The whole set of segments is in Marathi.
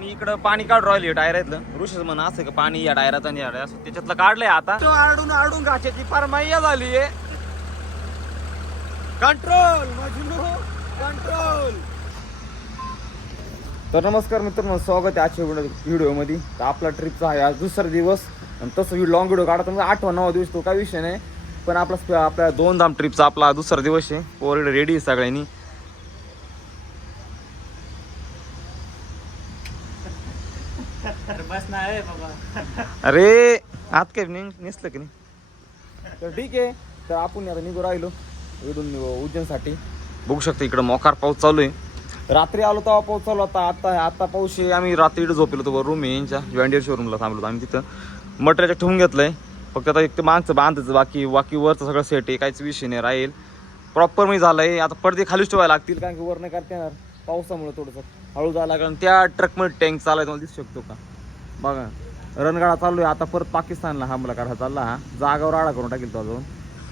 मी इकडं पाणी काढून राहिली टायरातलं ऋषीच म्हणा असं का पाणी या टायरात आणि या टायरात त्याच्यातलं काढलंय आता. तो आडून आडून घाशाची फार मैया झाली कंट्रोल कंट्रोल. तर नमस्कार मित्रांनो स्वागत आहे आजच्या व्हिडिओ व्हिडिओमध्ये तर आपला ट्रिपचा आहे आज दुसरा दिवस. आणि तसं लॉंग व्हिडिओ काढतो म्हणजे आठवा नवा दिवस तो काय विषय नाही. पण आपला आपल्या दोन धाम ट्रिपचा आपला दुसरा दिवस आहे. पोरड रेडी आहे सगळ्यांनी. बाबा. अरे आत काय नि- निसलं की नाही? तर ठीक आहे. तर आपण आता निघू राहिलो इकडून उज्जैनसाठी. बघू शकता इकडं मोकार पाऊस चालू आहे. रात्री आलो तेव्हा पाऊस चालू होता. आता आता पाऊस आहे. आम्ही रात्री इकडे झोपलो होतो. रूम आहे यांच्या जॉईंडियर शोरूमला थांबलो होतो. आम्ही तिथं मटेरियल ठेवून घेतलंय. फक्त आता एक ते मागचं बांधायचं बाकी बाकी वरचं सगळं सेट आहे. काहीच विषय नाही राहील. प्रॉपर मी झालंय. आता पडदे खालीच ठेवायला लागतील. कारण की वर नाही करता येणार. पावसामुळे थोडंसं हळू जायला कारण त्या ट्रकमध्ये टँक चालायचं तुम्हाला दिसू शकतो का? बघा. रणगाडा चालू आहे आता परत पाकिस्तानला हमला काढा चालला हा. जागावर आडा करून टाकेल तो अजून.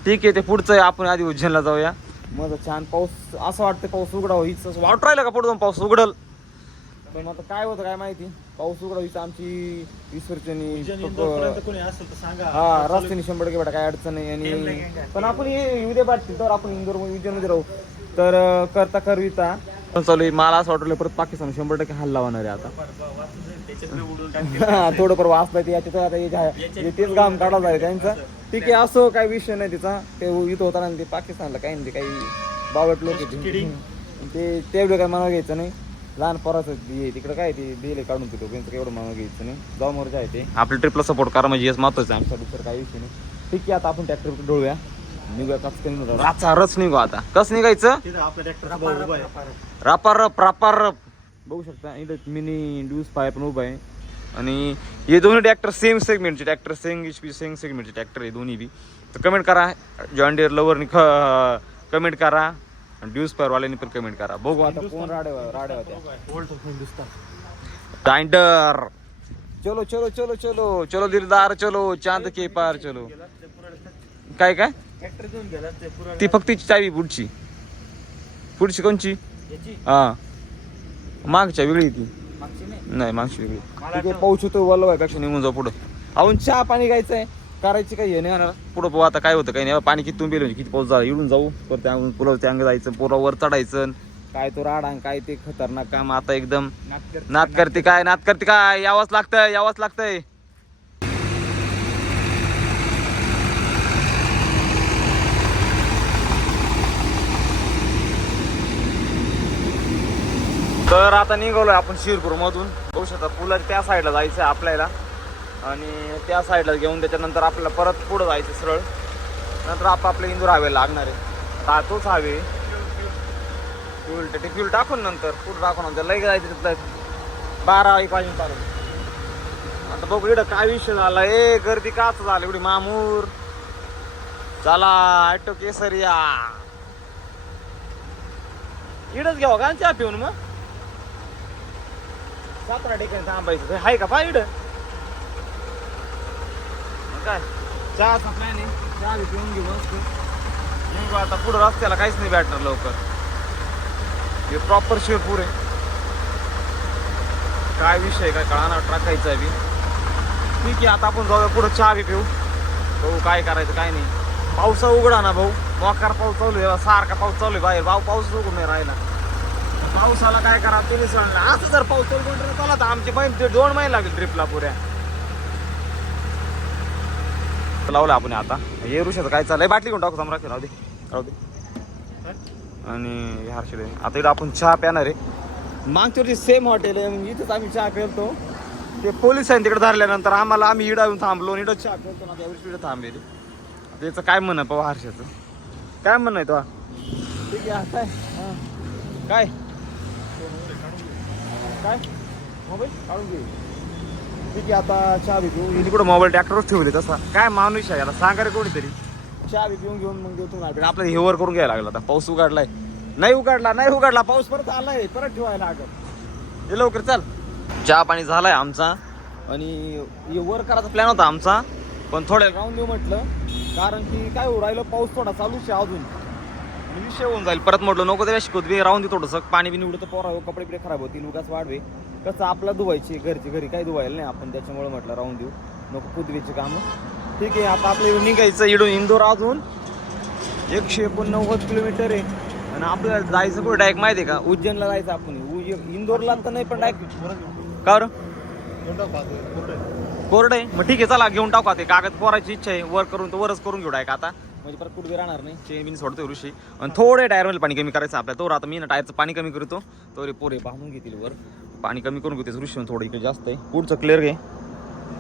ठीक आहे ते पुढचं आहे. आपण आधी उज्जैनला जाऊया. मग छान पाऊस असं वाटतं पाऊस उघडावं. हीच असं वाट राहिलं का पुढे पाऊस उघडल? पण आता काय होतं काय माहिती? पाऊस उघडाव हीच आमची विसर्जनी हा रस्त्याने शंभर टक्के बेटा काय अडचण नाही. आणि पण आपण हे उद्या बाटतील तर आपण इंदोरमध्ये राहू. तर करता करविता. चालू आहे. मला असं वाटलं परत पाकिस्तान शंभर टक्के हल्ला होणार आहे आता. उडून हा, थोडंफार वाचलं ते याच्यात आता हे तेच काम काढायला आहे त्यांचं. ठीक आहे असो काही विषय नाही तिचा. ते इथं होता ना ते पाकिस्तानला काही नाही ते काही बावट लोक आहेत. ते. ते तेवढं काय मनावर घ्यायचं नाही. लहान पोराचं बी तिकडे काय ते दिले काढून तिथं त्यांचं एवढं मनावर घ्यायचं नाही. जाऊ मोर आहे ते. आपल्या ट्रिपला सपोर्ट करा म्हणजे हेच महत्वाचं आहे. आमच्या दुसरं काही विषय नाही. ठीक आहे आता आपण ट्रॅक्टर डोळूया. निघूया कस रातचा रच निघू आता. कस निघायचं? तिथं आपल्या ट्रॅक्टर उभा आहे. रापारप रापारप. बघू शकता. इथं मिनी ड्यूज फाय पण उभा आहे. आणि हे दोन्ही tractor same सेगमेंटचे tractor same H P same सेगमेंटचे tractor आहे दोन्ही बी. तर कमेंट करा. जॉईन डिअर लवरनी ख कमेंट करा. आणि ड्यूज वाल्यांनी पण कमेंट करा. बघू आता कोण राडे राडे होत्या. चलो चलो चलो चलो. चलो दिलदार चलो. चांद के पार चलो. काय काय? ते फक्त चावी पुढची. पुढची कोणची? हा. मागच्या वेगळी ती. नाही? मागची वेगळी. आहे पाऊस होतो वल्लवायपेक्षा निघून जाऊ पुढं. आपण चहा पाणी घ्यायचंय. करायची काही हे नाही होणार. पुढं पाहू आता काय होतं काही नाही. पाणी किती तुंबेल किती पाऊस झाला इडून जाऊ. परत त्या पुलावरती अंग जायचं पुलावर चढायचं. काय तो राडा काय ते खतरनाक काम. आता एकदम नात करते काय नात करते काय? यावंच लागतंय यावंच लागतंय. तर आता निघालोय आपण शिरपूर मधून बघू शकता पुला त्या साईडला जायचं आहे आपल्याला. आणि त्या साईडला घेऊन त्याच्यानंतर आपल्याला परत पुढं जायचं सरळ. नंतर आप आपल्या इंदूर हवे लागणार आहे. ता तोच हवे फ्युल ते फ्युल टाकून नंतर पुढं टाकून नंतर लई जायचं तिथलं. बारा एक वाजून चालू आता बघू इकडं काय विषय झाला. ए गर्दी काच झाली एवढी मामूर? चला ऑटो केसरिया. इडच घ्यावं का चहा पिऊन मग? सातारा ठिकाणी थांबायचं. आहे का? पाय इड काय? चहाचा प्लॅन आहे चहा बी पिऊन घेऊ मस्त. निघू आता. पुढं रस्त्याला काहीच नाही भेटणार लवकर. हे प्रॉपर शिरपूर आहे. काय विषय काय कळाना टाकायचा बी. ठीक आहे आता आपण जाऊया पुढं चहा बी पिऊ. भाऊ काय करायचं काय नाही. पावसा उघडा ना भाऊ. मोकार पाऊस चालू आहे. सारखा पाऊस चालू आहे बाहेर. भाऊ पाऊस उघडून नाही राहिला. पावसाला काय करा तुम्ही सांगला असं जर पाऊस चालू कंटिन्यू चालला तर आमचे बहीण ते दोन महिने लागेल ट्रिपला पुऱ्या. लावलं आपण आता. हे ऋषाचं काय चाललंय? बाटली घेऊन टाकू समरा राहू दे राहू दे. आणि हर्षद आता इथं आपण चहा प्याणार आहे. मागच्या सेम हॉटेल आहे इथंच आम्ही चहा पेरतो ते पोलीस आहे तिकडे धरल्यानंतर आम्हाला आम्ही इडा येऊन थांबलो आणि इडं चहा पेरतो ना त्यावेळेस इडं थांबेल त्याचं काय म्हणणं पाहू हर्षाचं काय म्हणणं आहे तो? ठीक आहे काय काय? काय? मोबाईल? काढून घे. ठीक आहे आता चहा बी पिऊ कुठं मोबाईल ट्रॅक्टरच ठेवले तसा. काय माणूस आहे याला? सांगा रे कोणीतरी. चहा बी पिऊन घेऊन मग देतो ना. आपल्याला हेवर करून घ्यायला लागला आता. पाऊस उघडलाय. नाही उघडला नाही उघडला. पाऊस परत आलाय. परत ठेवायला लागल. हे लवकर चल. चहा पाणी झालाय आमचा. आणि हे वर करायचा प्लॅन होता आमचा. पण थोड्या राहून देऊ म्हटलं. कारण की काय हो राहिलं पाऊस थोडा चालूच आहे अजून. विषय होऊन जाईल. परत म्हटलं नको त्या शिकवत बी राहून दे थोडंसं. पाणी बी निवडतं पोरावं हो, कपडे बिडे खराब होतील उगाच वाढवे कसं आपला धुवायची घरची घरी काही धुवायला नाही आपण त्याच्यामुळे म्हटलं राहून देऊ. नको कुदवीची कामं. ठीक आहे आता आपलं इकडून निघायचं इडून इंदोर अजून. एकशे एकोणनव्वद किलोमीटर आहे. आणि आपल्याला जायचं कुठं? डायरेक्ट माहिती आहे का? उज्जैनला जायचं आपण. इंदोरला तर नाही पण डायरेक्ट का कोरडे आहे. मग ठीक आहे चला घेऊन टाकू आता. कागद पोरायची इच्छा आहे. वर करून तर वरच करून घेऊ डायरेक्ट आता. म्हणजे परत कुठे राहणार नाही. चेन बिन सोडतो ऋषी. आणि थोडे टायरमध्ये पाणी कमी करायचं आपल्या तोवर आता मी ना टायरचं पाणी कमी करतो. तोरे पोरे बांधून घेतील वर. पाणी कमी करून घेते ऋषी थोडं इकडे जास्त आहे. पुढचं क्लिअर घे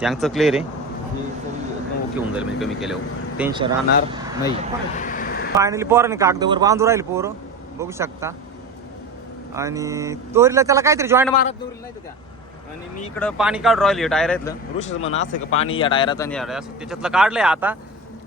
त्यांचं क्लिअर आहे. ओके होऊन जाईल म्हणजे कमी केल्यावर. टेन्शन राहणार नाही. फायनली पोराने कागदावर बांधून राहील पोरं. बघू शकता. आणि तोरीला त्याला काहीतरी जॉईंट मारत तोरीला नाही तर त्या. आणि मी इकडं पाणी काढून राहिली टायरातलं ऋषीचं म्हणा असं का पाणी या टायरात आणि या असं. त्याच्यातलं काढलंय आता.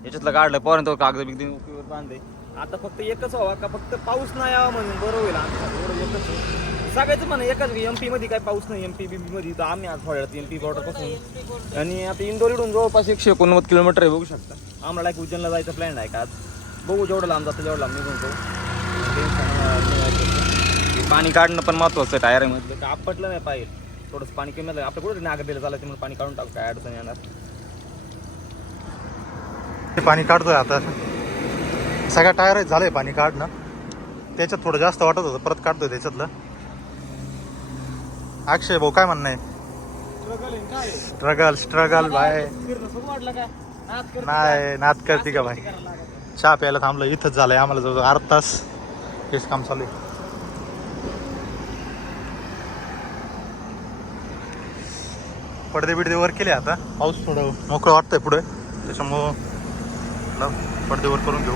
याच्यातलं काढलं पर्यंत कागद बिगदी उपयोग बांधले. आता फक्त एकच व्हावा का? फक्त पाऊस नाही यावा म्हणून बरं होईल आमचं एकच. आहे. सगळ्याचं म्हणा एकच एमपी मध्ये काय पाऊस नाही एमपी बीपी मध्ये तर आम्ही आज थोड्या एमपी बॉर्डरपासून. आणि आता इंदोर इडून जवळपास एकशे एकोणनव्वद किलोमीटर आहे बघू शकता. आम्हाला एक उज्जैनला जायचं प्लॅन आहे का आज? बघू जेवढं लांब जातं जेवढं लांब निघून जाऊ. पाणी काढणं पण महत्वाचं आहे टायरमध्ये आपटलं नाही पाहिजे. थोडंसं पाणी कमी झालं कुठं कुठे नागत दिलं ते म्हणून पाणी काढून टाकू काय अडचण येणार. पाणी काढतोय आता. सगळ्या टायर झालंय पाणी काढणं. त्याच्यात थोडं जास्त वाटत होतं परत काढतोय त्याच्यातलं. अक्षय भाऊ काय म्हणणं आहे? स्ट्रगल स्ट्रगल बाय नाही नात करते का भाई? चहा प्यायला थांबलं इथंच झालंय आम्हाला जवळ अर्धा तास. हेच काम चालू आहे. पडदे बिडदे वर केले आता. पाऊस थोडं मोकळं वाटतंय पुढे. त्याच्यामुळं म्हटलं पडदे वर करून घेऊ.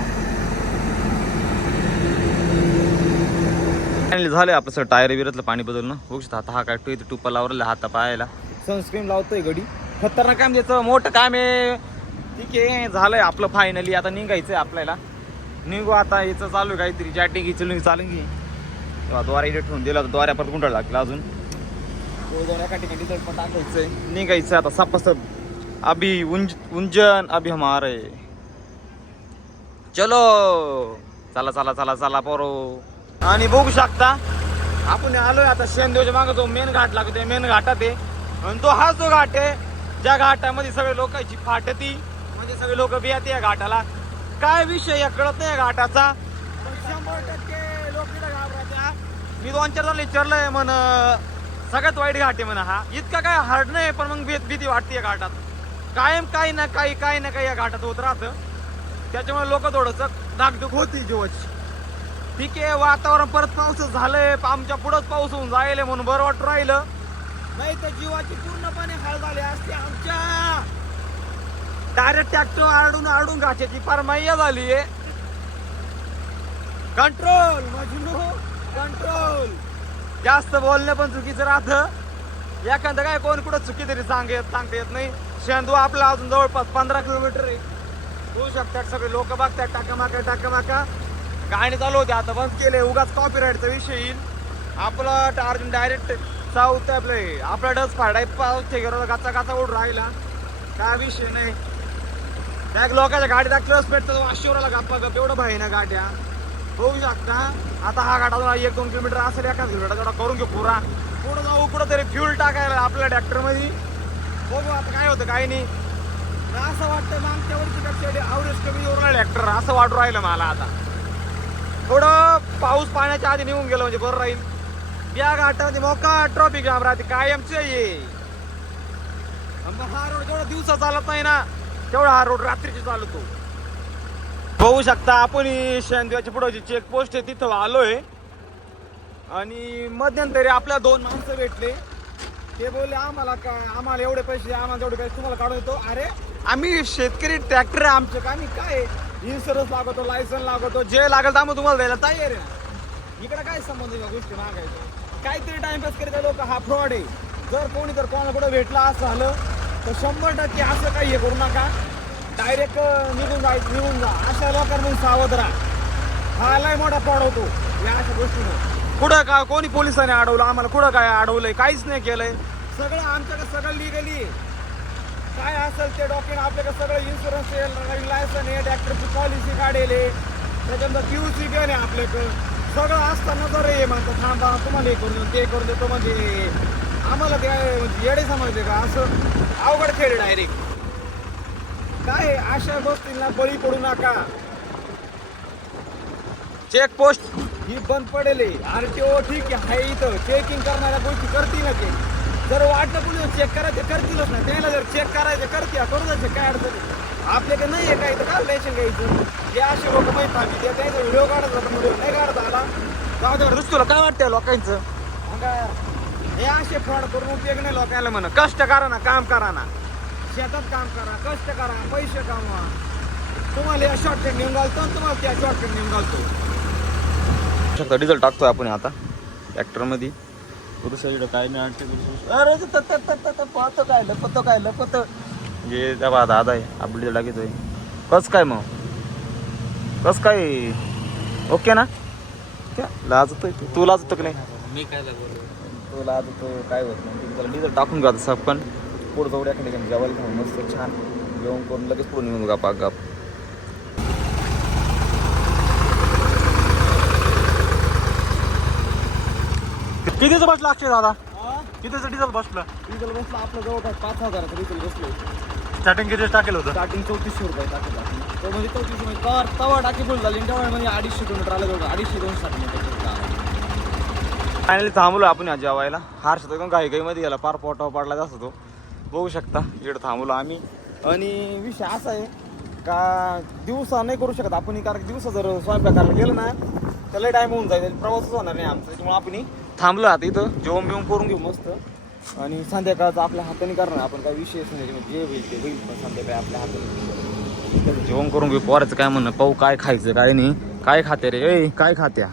फायनली झालंय आपलं सर टायर बिरतलं पाणी बदलणं. बघू शकता आता हा काय टू इथे टुपा लावलेला हाता पायाला. सनस्क्रीन लावतोय गडी खतरनाक काम त्याचं मोठं काम आहे. ठीक आहे झालंय आपलं फायनली आता निघायचंय आपल्याला. निघू आता याचं चालू आहे काहीतरी. चॅटिंग चालू चालू की तेव्हा द्वारा एडिट होऊन दिला तर द्वारा परत गुंडाळ लागला अजून. एका ठिकाणी रिझल्ट पण टाकायचंय. निघायचं आता सपासप अभि उंज उंजन अभि हमारे चलो. चला चला चला चला पोरो. आणि बघू शकता आपण आलोय आता शेंदेवच्या मागे तो मेन घाट लागतो मेन घाटात आहे. आणि तो हा जो घाट आहे ज्या घाटामध्ये सगळे लोकांची फाटती म्हणजे सगळे लोक बियाते या घाटाला. काय विषय या कळत नाही या घाटाचा? पण शंभर टक्के लोक मी दोन चार विचारलंय म्हण सगळ्यात वाईट घाट आहे म्हणा हा. इतका काय हार्ड नाही पण मग भीत भीती वाटते या घाटात. कायम काही ना काही काही ना काही या घाटात होत राहतं. त्याच्यामुळे लोक थोडंसं धाकधूक होती जीवाची. ठीक आहे वातावरण परत पाऊस झालंय आमच्या पुढंच पाऊस होऊन जायले म्हणून बरं वाटून राहिलं. नाही तर जीवाची पूर्णपणे हाल झाली असते आमच्या. डायरेक्ट ट्रॅक्टर आडून आडून घाटाची फार मैया झाली कंट्रोल मजनू कंट्रोल जास्त बोलणं पण चुकीचं राहतं. एखादं काय कोण कुठं चुकी तरी सांग सांगता येत नाही. शेंदू आपला अजून जवळपास पंधरा किलोमीटर आहे. होऊ शकतात सगळे लोक बघतात टाकामाका टाकामाका. गाणी चालू होते आता बंद केले उगाच कॉपीराईटचा विषय येईल. आपलं टार्जन डायरेक्ट चावत आपले आपला डस फाडाय पाऊस ठेकेवर गाचा गाचा उडून राहिला. काय विषय नाही. त्या लोकांच्या गाडी क्लस भेटतं वाशिवराला गप्पा गप एवढं भाई ना गाड्या. होऊ शकता. आता हा गाडा अजून एक दोन किलोमीटर असेल एका किलोमीटर करून घेऊ पुरा. पुढं जाऊ कुठं तरी फ्युल टाकायला आपल्या ट्रॅक्टरमध्ये बघू आता काय होतं काही नाही. असं वाटतं मागच्या वर्षी आवरेज कमी येऊन राहिले ट्रॅक्टर असं वाटू राहिलं मला आता. थोडं पाऊस पाण्याच्या आधी निघून गेलं म्हणजे बरं राहील. या घाटामध्ये मोका ट्रॉफिक जाम राहते कायमचे ये मग हा रोड जेवढा दिवसा चालत नाही ना तेवढा हा रोड रात्रीची चालतो. बघू शकता आपण ही पुढची चेक पोस्ट आहे तिथं आलोय. आणि मध्यंतरी आपल्या दोन माणसं भेटले. ते बोलले आम्हाला काय आम्हाला एवढे पैसे आम्हाला तेवढे पैसे तुम्हाला काढून येतो अरे आम्ही शेतकरी ट्रॅक्टर आहे आमचं. का आम्ही काय इन्शुरन्स लागतो लायसन लागतो जे लागेल तर आम्ही तुम्हाला द्यायला तयार आहे. इकडे काय संबंध या गोष्टी मागायचं? काहीतरी टाइमपास करीत लोक. हा फ्रॉड आहे. जर कोणी जर कोणाला कुठं भेटला असं झालं तर शंभर टक्के असं काही हे करू नका. डायरेक्ट निघून जाय निघून जा. अशा लोकांकडून सावध राहा. हा लय मोठा फ्रॉड होतो. या अशा गोष्टीनं कुठं का कोणी पोलिसांनी अडवलं? आम्हाला कुठं काय अडवलंय? काहीच नाही केलंय. सगळं आमच्याकडे सगळं लिगली काय असेल ते डॉक्युमेंट आपल्याकडे सगळं इन्शुरन्स आहे लायसन आहे ट्रॅक्टरची पॉलिसी काढेल. त्याच्यानंतर पीयूसी बी आहे आपल्याकडं. सगळं असताना जर हे म्हणतो थांबा तुम्हाला हे करून ते करून देतो म्हणजे आम्हाला ते येडे समजते का? असं अवघड खेळ डायरेक्ट काय अशा गोष्टींना बळी पडू नका. चेक पोस्ट ही बंद पडेल. आरटीओ ठीक आहे हाय इथं. चेकिंग करणाऱ्या गोष्टी करतील ना ते. जर वाटलं कुणी चेक करायचं करतीलच ना. त्याला जर चेक करायचं करतील. करू द्यायचं काय अडचण आपल्याकडे नाही आहे काय तर काय टेन्शन घ्यायचं. हे असे लोक माहीत आम्ही ते त्यांचा व्हिडिओ काढत होता व्हिडिओ नाही काढत आला. जाऊ दे तुला काय वाटतं लोकांचं? मग हे असे फ्रॉड करून उपयोग नाही लोकांना म्हणा. कष्ट करा ना काम करा ना. शेतात काम करा कष्ट करा पैसे कमवा. तुम्हाला या शॉर्टकट नेऊन घालतो आणि तुम्हाला त्या शॉर्टकट नेऊन घालतो. शकता डिझेल टाकतोय आपण आता. ट्रॅक्टरमध्ये पुरुषाकडे काय नाही आणते पुरुष अरे पाहतो काय लपतो काय लपतो जे तेव्हा दादा आहे आपण डिझेल टाकतोय. कस काय मग? कस काय? ओके ना? क्या लाजतोय तू? तू लाजतो की नाही? मी काय तो लाजतो काय होत नाही. त्याला डिझेल टाकून घालतो सब पण. पुढं जाऊ ठिकाणी जेवायला खाऊन मस्त छान. जेवण करून लगेच पुढे निघून गप्पा गप कितीचं बसलं अक्षय दादा? कितीचं डिझेल बसलं? डिझेल बसलं आपलं जवळपास पाच हजाराचं डिझेल बसलो स्टार्टिंग किती टाकेल होतं? स्टार्टिंग चौतीसशे रुपये. तो म्हणजे चौतीसशे म्हणजे तवा तवा टाकी फुल झाली. तेव्हा म्हणजे अडीचशे किलोमीटर आलं जवळ अडीचशे दोनशे किलोमीटर फायनली थांबलो आपण आज जेवायला. हार्श एकदम काही काही मध्ये गेला पार पोटावर पडला जास्त तो. बघू शकता. इकडे थांबलो आम्ही. आणि विषय असा आहे का दिवसा नाही करू शकत आपण कारण दिवसा जर स्वयंपाक करायला गेलं ना त्याला टाईम होऊन जाईल. प्रवासच होणार नाही आमचा. त्याच्यामुळे आपण थांबलो आता इथं. जेवण बिवून करून घेऊ मस्त. आणि संध्याकाळचं आपल्या हाताने करणार आपण काय विषय नाही जे होईल ते होईल पण संध्याकाळी आपल्या हाताने. जेवण करून घेऊ. पोराचं काय म्हणणं? पाहू काय खायचं काय नाही. काय खाते रे? ए काय खात्या?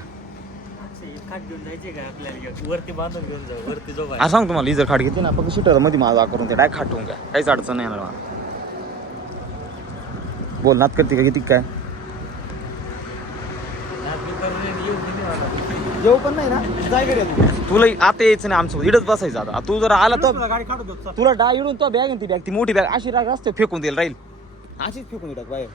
असं सांग तुम्हाला इजर खाट घेते ना फक्त शिटरमध्ये माझा करून ते डाय खाटून काय काहीच अडचण नाही येणार मला. बोल नात करते का? किती काय येऊ दे नाही जेव पण नाही ना जाय घरी तुला आता यायचं नाही आमचं इडच बसायचं आता. तू जर आला तर गाडी काढत होत तुला डाय इडून तो बॅग ती बॅग ती मोठी बॅग अशी राग असते फेकून देईल राहील. अशीच फेकून देतात बाहेर.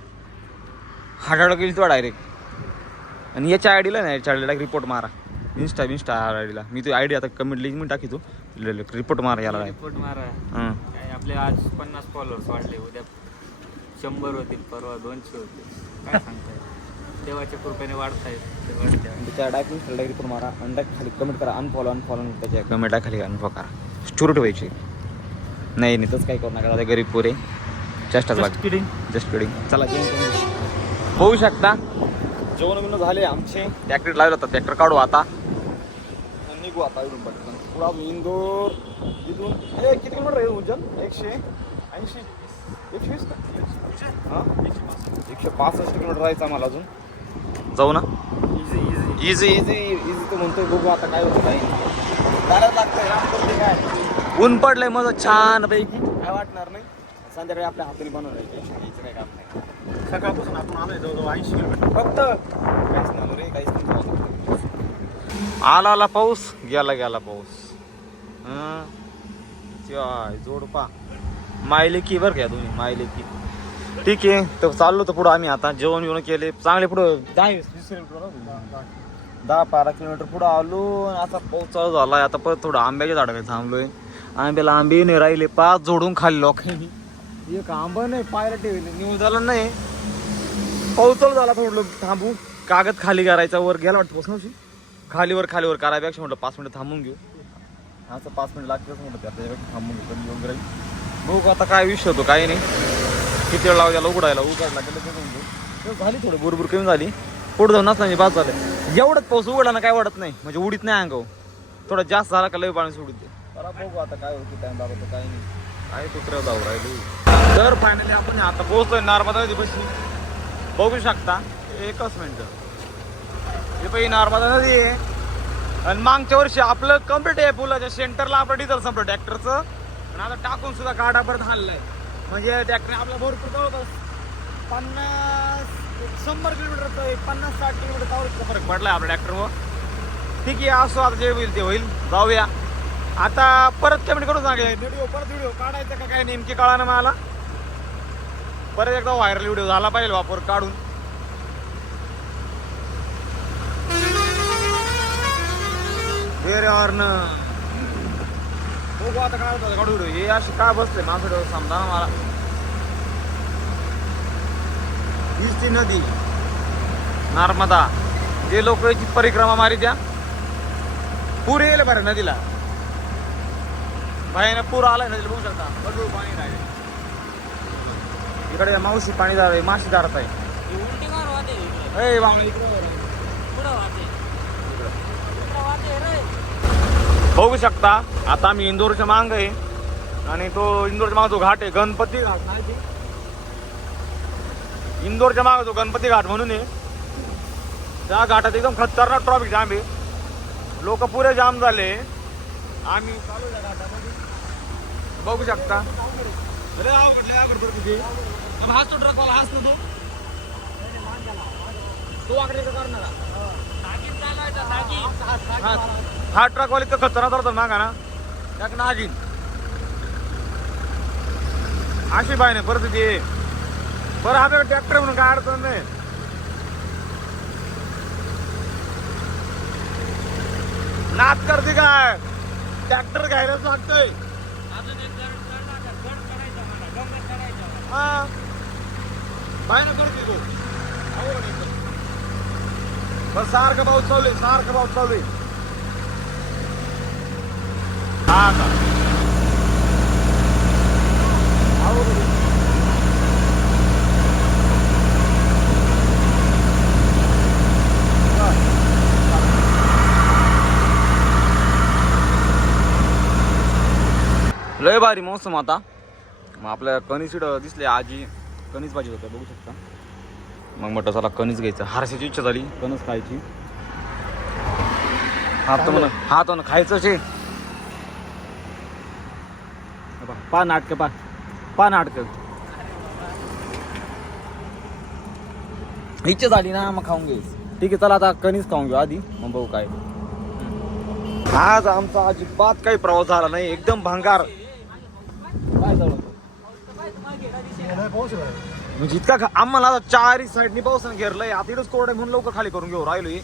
हाडाडा गेली तो डायरेक्ट आणि याच्या आयडीला नाही याच्या आयडीला रिपोर्ट मारा. इन्स्टा इन्स्टा आयडीला मी तो आयडी आता कमेंट लिंक मी टाकी तू रिपोर्ट मारा याला रिपोर्ट मारा. हं. काय आपले आज पन्नास फॉलोअर्स वाढले उद्या शंभर होतील परवा दोनशे होतील. काय सांगताय? देवाच्या कृपेने वाढतायत. ते वाढते आणि त्या डायरेक्ट इन्स्टा रिपोर्ट मारा. आणि खाली कमेंट करा. अनफॉलो अनफॉलो त्याच्या कमेंट खाली अनफॉलो करा. स्टोरी ठेवायची नाही नाही तसं काही करू नका. आता गरीब पोरे चेष्टाच बाकी जस्ट किडिंग चला जेवण. होऊ शकता. जेवण बिवणं झाले आमचे. ट्रॅक्टर लावलं होता. ट्रॅक्टर काढू आता. निघू आता इथून पटकन. पुढं इंदोर इथून. ए किती किलोमीटर आहे उज्जैन? एकशे ऐंशी. एकशे वीस का? हां? एकशे पासष्ट किलोमीटर राहायचं आम्हाला अजून. जाऊ ना. इझी इझी इझी इझी तो म्हणतोय बघू आता काय होतं काही करायला लागतंय राम करते काय. ऊन पडलंय मग छान पैकी काय वाटणार नाही. संध्याकाळी आपल्या हाताने बनवलं घ्यायचं काय काम नाही. सकाळपासून आपण आलोय जवळजवळ ऐंशी किलोमीटर. फक्त. काहीच नाही आलो रे काहीच नाही आला आला पाऊस गेला गेला पाऊस. हं. चाय, जोड पा मायले की बरं का या दोन्ही मायले की ठीक आहे तर चाललो तर पुढं आम्ही आता. जेवण बिवण केले. चांगले पुढं दहा वीस वीस किलोमीटर ना? दहा बारा किलोमीटर पुढं आलो आणि आता पाऊस चालू झाला आता परत थोडं आंब्याच्या झाडाकडे थांबलोय. आंब्याला आंबे नाही राहिले पाच जोडून खाल्ले लोकांनी. एक आंबा नाही पायला ठेवले. न्यूज झाला नाही. पाऊस चालू झाला थोडं थांबू. कागद खाली करायचा वर गेला वाटतं पोचणार खालीवर खालीवर करायपेक्षा म्हटलं पाच मिनिटं थांबून घेऊ. असं पाच मिनिट लागतेच म्हटलं त्याच्यापेक्षा थांबून घेऊ. पण येऊन राहील. बघू आता काय विषय होतो काय नाही. किती वेळ लावू त्याला उघडायला उघडला गेलं ते घेऊन घेऊ तर झाली थोडी बुरबुर कमी झाली. पुढे जाऊन नसला मी बाद झालं. एवढंच पाऊस उघडला ना काय वाटत नाही. म्हणजे उडीत नाही अंगाव थोडा जास्त झाला का लय पाणी सोडून दे बघू आता काय होतं टाइम बाबत काय नाही. काय कुत्र्या जाऊ राहिलो. तर फायनली आपण आता पोहोचलोय नर्मदा नदी बसली बघू शकता एकच मिनिट. हे पहिली नर्मदा नदी आहे. आणि मागच्या वर्षी आपलं कंप्लीट आहे पुलाच्या सेंटरला आपलं डिझेल संपलं ट्रॅक्टरचं आणि आता टाकून सुद्धा गाडा परत हाणलाय म्हणजे ट्रॅक्टर आपला भरपूर जवळपास पन्नास शंभर किलोमीटर एक पन्नास साठ किलोमीटर तावरचा फरक पडला आपल्या ट्रॅक्टरवर. ठीक आहे असो आता जे होईल ते होईल. जाऊया. आता परत पेमेंट करून सांगले व्हिडिओ परत व्हिडिओ काढायचा का काय नेमकी कळा ना मला. परत एकदा व्हायरल व्हिडिओ झाला पाहिजे वापर काढून. वेर हॉर्न बघू आता काय होतं? गाडूर हे बसले? माझं समजा ना मला. हीच ती नदी. नर्मदा. जे लोक याची परिक्रमा मारी द्या. पूर येईल बरं नदीला. बाहेर पूर आलाय नदीला बघू शकता. गडूळ पाणी राहिले इकडे मावशी पाणी दार आहे माशी दारात आहे. ए. पुढं वाटे इकडं वाटे रे बघू शकता. आता आम्ही इंदोरच्या मांग आहे. आणि तो इंदोरच्या मागे जो घाट आहे गणपती घाट. नाही इंदोरच्या मागे जो गणपती घाट म्हणून आहे त्या घाटात एकदम खतरनाक ट्रॉफिक जाम आहे. लोक पुरे जाम झाले. आम्ही चालू घाटामध्ये. बघू शकता. हाच तो ट्रकवाला हाच ना तो? तो आकडे करणार हा हा ट्रकवाले तर खतरा होता मागा ना? त्याक नागिन. अशी बाय नाही परत आहे. बरं हा ट्रॅक्टर म्हणून काय अडचण नाही. नाच करते काय? ट्रॅक्टर घ्यायलाच लागतंय हा. बाय ना करते तो. पण सारखं पाऊस चालू आहे सारखं पाऊस चालू आहे. हा का लय भारी मौसम आता. मग आपल्या कणीस दिसले आजी कणीस भाजी होतं बघू शकता. मग म्हटलं चला कणीस घ्यायचं. हारशाची इच्छा झाली. कणस खायची. हात तर म्हणा हात म्हणा खायचंच आहे. हे पहा, पहा नाटक पा. पा नाटक इच्छा झाली ना मग खाऊन घे. ठीक आहे चला आता कणीस खाऊन घेऊ आधी. मग बघू काय. आज आमचा अजिबात काही प्रवास झाला नाही एकदम भंगार. काय झालं? म्हणजे इतका खा- आम्हाला आता चारही साईडनी पावसानं घेरलंय. आता इथंच कोरडे म्हणून लवकर खाली करून घेऊ. राहिलोय.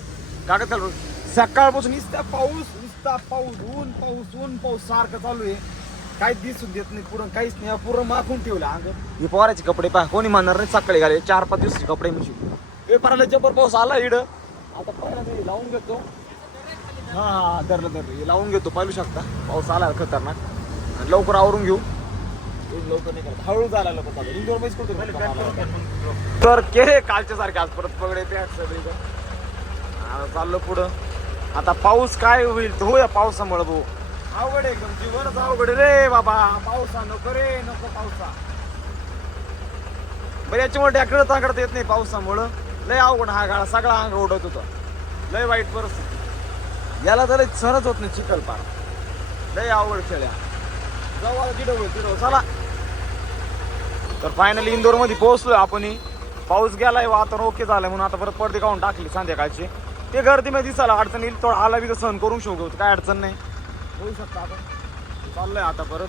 कागद खाली सकाळपासून नुसता पाऊस नुसता पाऊस ऊन पाऊस ऊन पाऊस सारखं चालू आहे काहीच दिसून देत नाही पुरण काहीच नाही. पूर्ण माखून ठेवलं अंग. हे पवाराचे कपडे पहा. कोणी म्हणणार नाही सकाळी घाले चार पाच दिवसाचे कपडे मिशी पेपराला जबर पाऊस आला इड. आता पहिला मी लावून घेतो. हा धरलं धरलं. हे लावून घेतो. पाहिलू शकता. पाऊस आला खतरनाक. आणि लवकर आवरून घेऊ. तर केले कालच्या सारखे आज परत पगडे चाललो पुढं. आता पाऊस काय होईल? तो होया पावसामुळे भाऊ. अवघड एकदम. जीवनच अवघड रे बाबा. पावसा नको रे नको पावसा. बरं याच्यामुळे ट्रॅक्टर ताकडता येत नाही पावसामुळं. लय अवघड हा गाडा. सगळा अंग उडत होता. लय वाईट परिस्थिती. याला तर सहनच होत नाही चिखल पार लय अवघड खेळ्या जाऊ आता तिथं होईल तिथं चला. तर फायनली इंदोरमध्ये पोहोचलोय आपण पाऊस गेलाय वातावरण ओके झालंय म्हणून आता परत पडदे काढून टाकली संध्याकाळची. ते गर्दीमध्ये दिसायला अडचण येईल थोडा आला बी तर सहन करून शकतो काय अडचण नाही. होऊ शकता आपण चाललोय आता परत.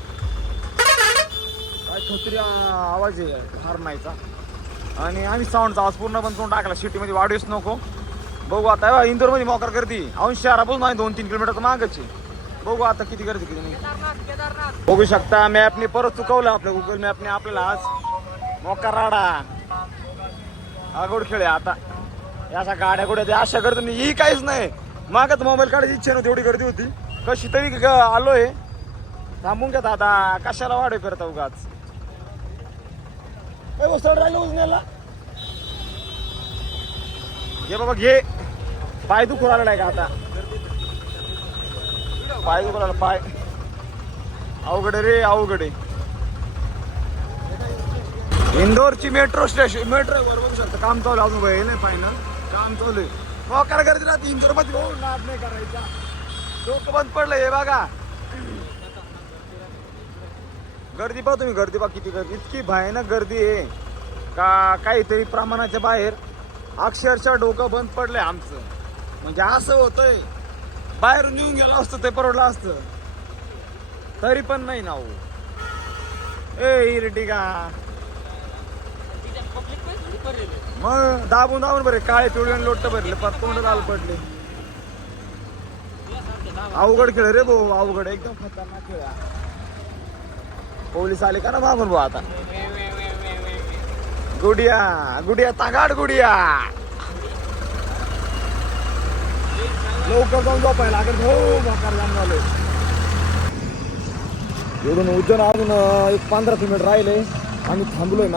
काय आवाज आहे हारमायचा आणि आम्ही साऊंडचा आवाज पूर्ण बंद करून टाकला सिटीमध्ये वाढूच नको. बघू आता इंदोरमध्ये मोकार गर्दी. औंश शहरापासून नाही दोन तीन किलोमीटर मागच. आहे बघू आता किती गर्दी किती नाही. बघू शकता मॅपने परत चुकवलं आपल्या गुगल मॅपने आपल्याला आज. मोका राडा. अगोड खेळ आहे आता. या अशा गाड्या गोड्या त्या अशा करतो नाही. ही काहीच नाही. मागत मोबाईल काढायची इच्छा नव्हती. एवढी गर्दी होती. कशी तरी ग- आलोय. थांबून घ्या आता कशाला वाढ करता उगाच. ए, राहिलं उजण्याला. घे बाबा घे. पाय दुखू आला नाही का आता? पाय दुखू आला पाय. अवघड आहे रे अवघड आहे. इंदोरची मेट्रो स्टेशन मेट्रो बघू शकता. काम चालू अजून हे नाही फायनल काम चालू आहे. मोकार गर्दी राहते इंदोरमध्ये भाऊ नाद नाही करायचा. डोकं बंद पडलं हे बघा. गर्दी पाहा तुम्ही गर्दी पहा किती गर्दी. इतकी भयानक गर्दी आहे. का काहीतरी प्रमाणाच्या बाहेर अक्षरशः डोकं बंद पडलंय आमचं. म्हणजे असं होतंय. बाहेरून येऊन गेलं असतं ते परवडलं असतं. तरी पण नाही ना हो. ए इरटिका पब्लिक पण थोडी करेल मग दाबून दाबून बरे काळे पिवळे लोट भरले. पर तोंड लाल पडले. अवघड खेळ रे भाऊ अवघड. एकदम खतरनाक खेळ पोलीस आले का ना मागून भाऊ आता? गुडिया गुडिया तागाड गुडिया. लवकर जाऊन झोपायला अगं भाऊ. भाकार जाम झाले एवढून उज्जैन अजून एक पंधरा किलोमीटर राहिले. आम्ही थांबलोय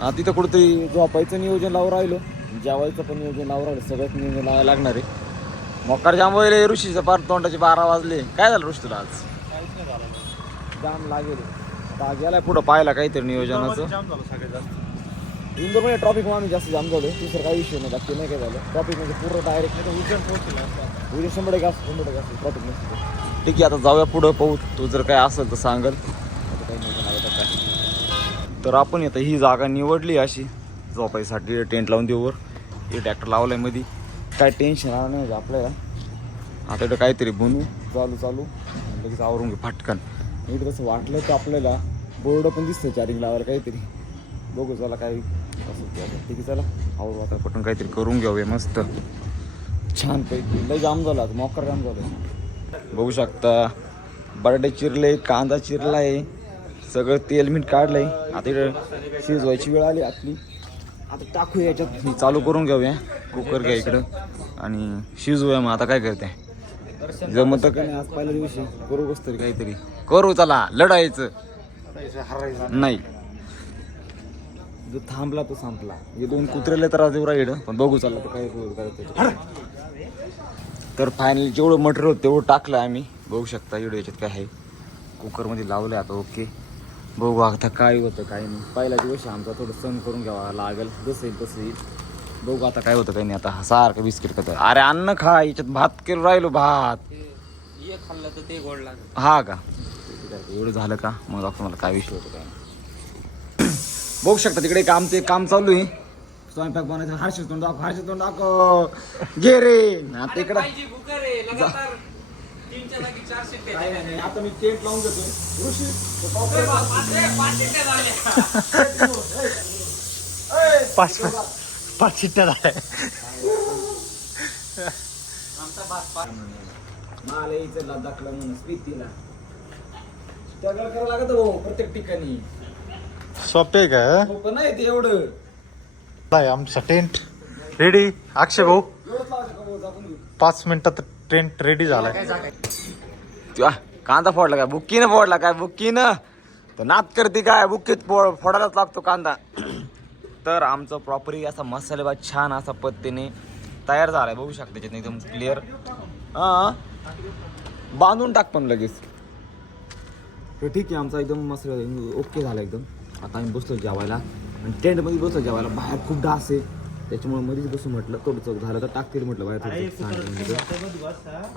माग तिथं कुठेतरी झोपायचं नियोजन लावून राहिलो. जेवायचं पण नियोजन लावून राहिलं. सगळंच नियोजन लावायला लागणार आहे. मोकार जाम वगैरे ऋषीचं. पार तोंडाचे बारा वाजले. काय झालं ऋषी तुला आज? जाम लागेल. आता गेलाय पुढं पाहायला काहीतरी नियोजनाचं. इंदोरमध्ये ट्रॉफिक आम्ही जास्त जाम झालो दुसरं काही विषय नाही. बाकी नाही काय झालं. ट्रॉफिक म्हणजे पूर्ण डायरेक्ट नाही पोहोचला उद्या शंभर टक्के असं शंभर टक्के असं ट्रॉफिक नसतं ठीक आहे आता जाऊया पुढं. पाहू. तू जर काय असेल तर सांगल. आता काही नाही तर आपण आता ही जागा निवडली अशी. झोपायसाठी टेंट लावून देऊ वर. हे ट्रॅक्टर लावलायमध्ये काय टेन्शन आलं नाही आपल्याला. आता इथं काहीतरी बनू. चालू चालू. लगेच आवरून घेऊ फाटकन. इथं कसं वाटलं तर आपल्याला बोर्ड पण दिसतं चार्जिंग लावायला काहीतरी. बघू चला काही असं ठीक आहे चला. आवरू आता. पटून काहीतरी करून घ्यावे मस्त. छान पैकी लई जाम झाला आता. मोकर जाम झालं. बघू शकता. बटाटे चिरले कांदा चिरला आहे सगळं तेल मीठ काढलंय. आता इकडं शिजवायची वेळ आली आपली. आता टाकूया याच्यात. चालू करून घेऊया. कुकर घ्या इकडं. आणि शिजवूया मग. आता काय करते? जमत का? नाही आज पहिल्या दिवशी. करू कस तरी काहीतरी. करू चला. लढायचं. नाही. जो थांबला तो संपला. हे दोन कुत्रेले तर आज एवढा येडं पण बघू चालला तर काय करायचं तर फायनली जेवढं मटेरियल होतं तेवढं टाकलं आम्ही. बघू शकता एवढं याच्यात काय आहे. कुकरमध्ये लावलं आता ओके बघू आता काय होतं काय नाही. पहिला दिवस आमचा थोडं सण करून घ्यावा लागेल. जसं येईल तसं येईल. बघू आता काय होतं काही नाही. आता सारखं बिस्किट खातं अरे अन्न खा याच्यात भात केलं राहिलो भात. खाल्लं तर ते गोड लागत हा का? एवढं झालं का? मग दाखव मला काय विषय होतो काय. बघू शकता तिकडे काम ते काम चालू आहे. स्वयंपाक बनायचं हर्षद तोंड दाखव हर्षद तोंड दाखव. घे रे. आता इकडं तीनच्या जागी चार शिट्टे काय नाही, आता मी टेंट लावून घेतो ऋषी तो पावसाळ्यात- पाच पाच चिट्ट्या झाल्या मला यायचं लडाखला म्हणून स्पितीला. स्ट्रगल करावं लागत हो प्रत्येक ठिकाणी. सोपे का? सोपं नाही ते एवढं. नाही आमचा टेंट रेडी अक्षय भाऊ. पाच मिनिटात टेंट रेडी झालाय. त्या कांदा फोडला काय? बुक्कीनं फोडला काय? बुक्कीनं? तर नात करते काय? बुक्कीत फोड फोडायलाच लागतो कांदा. तर आमचं प्रॉपरी असा मसाले भात छान असा पद्धतीने तयार झालाय. बघू शकता त्याच्यात एकदम क्लिअर हां बांधून टाक पण लगेच. तर ठीक आहे आमचा एकदम मसाला ओके झाला एकदम. आता आम्ही बसलो जेवायला. आणि टेंटमध्ये बसलो जेवायला. बाहेर खूप डास आहे. त्याच्यामुळे मध्येच बसू म्हटलं थोडं चौक झालं तर टाकतील म्हटलं बाहेर.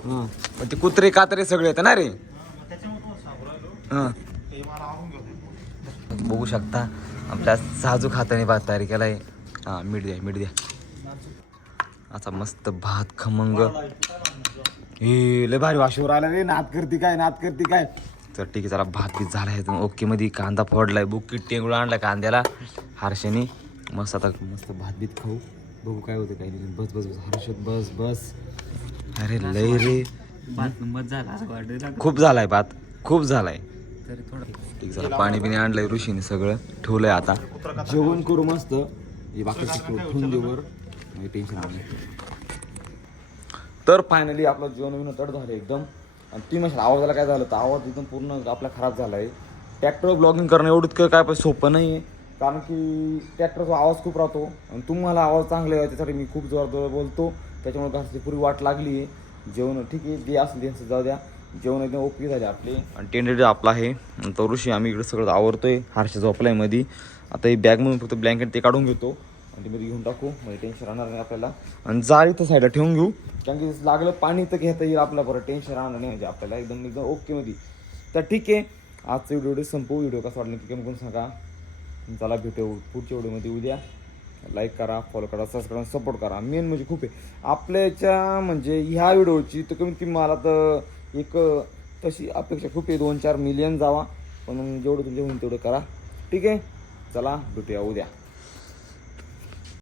हां. पण ते कुत्रे कात्रे सगळे येतं ना रे? हां बघू शकता आपल्या साजूक हाताने भात तयारी केलाय हां मीठ द्या मीठ द्या. असा मस्त भात खमंग. हे लय भारी वाशीवर आला रे नात करती काय नात करती काय? तर ठीक आहे जरा भात बीत झाला आहे. ओके मध्ये कांदा फोडलाय बुक्की टेंगुळ आणला कांद्याला हारशेने मस्त आता मस्त भात बीत खाऊ. बघू काय होतं काय नाही. बस बस बस. हर्षद बस बस. अरे लय रे. भात नंबर झाला असं वाटत खूप झालाय भात. खूप झालाय. तरी थोडं ठीक झालं पाणी बिणी आणलंय ऋषीने सगळं. ठेवलंय आता. जेवण करू मस्त. हे बाकीचं ठेवून देवर टेन्शन तर फायनली आपलं जेवण विणं तड झालं एकदम. आणि ती म्हणजे आवाजाला काय झालं? तर आवाज एकदम पूर्ण आपला खराब झाला आहे ट्रॅक्टर ब्लॉगिंग करणं एवढं काय पण सोपं नाही आहे कारण की ट्रॅक्टरचा आवाज खूप राहतो आणि तुम्हाला आवाज चांगला आहे त्यासाठी मी खूप जोर जोर बोलतो. त्याच्यामुळे घरची पुरी वाट लागली. आहे जेवण ठीक आहे जे असं त्यांचं जाऊ द्या. जेवण एकदम ओके झाले आपले. आणि टेंडेड आपला आहे. आणि तो ऋषी आम्ही इकडे सगळं आवरतोय हारशा झोपलायमध्ये आता ही बॅगमधून फक्त ब्लँकेट ते काढून घेतो. आणि ते मध्ये घेऊन टाकू. म्हणजे टेन्शन राहणार नाही आपल्याला. आणि जाळी तर साईडला ठेवून घेऊ. कारण की लागलं पाणी तर घेता येईल आपला बरं टेन्शन राहणार नाही म्हणजे आपल्याला. एकदम एकदम ओके मध्ये तर ठीक आहे. आजचा व्हिडिओ संपू व्हिडिओ कसा वाटला की कमी करून सांगा. चला भेटू पुढच्या व्हिडिओमध्ये. उद्या लाईक करा फॉलो करा सबस्क्राईब करा सपोर्ट करा. मेन म्हणजे खूप आहे. आपल्याच्या म्हणजे ह्या व्हिडिओची तर कमीत कमी मला तर एक तशी अपेक्षा खूप आहे. दोन चार मिलियन जावा. पण मग जेवढं तुमचे होईल तेवढं करा. ठीक आहे? चला भेटूया उद्या.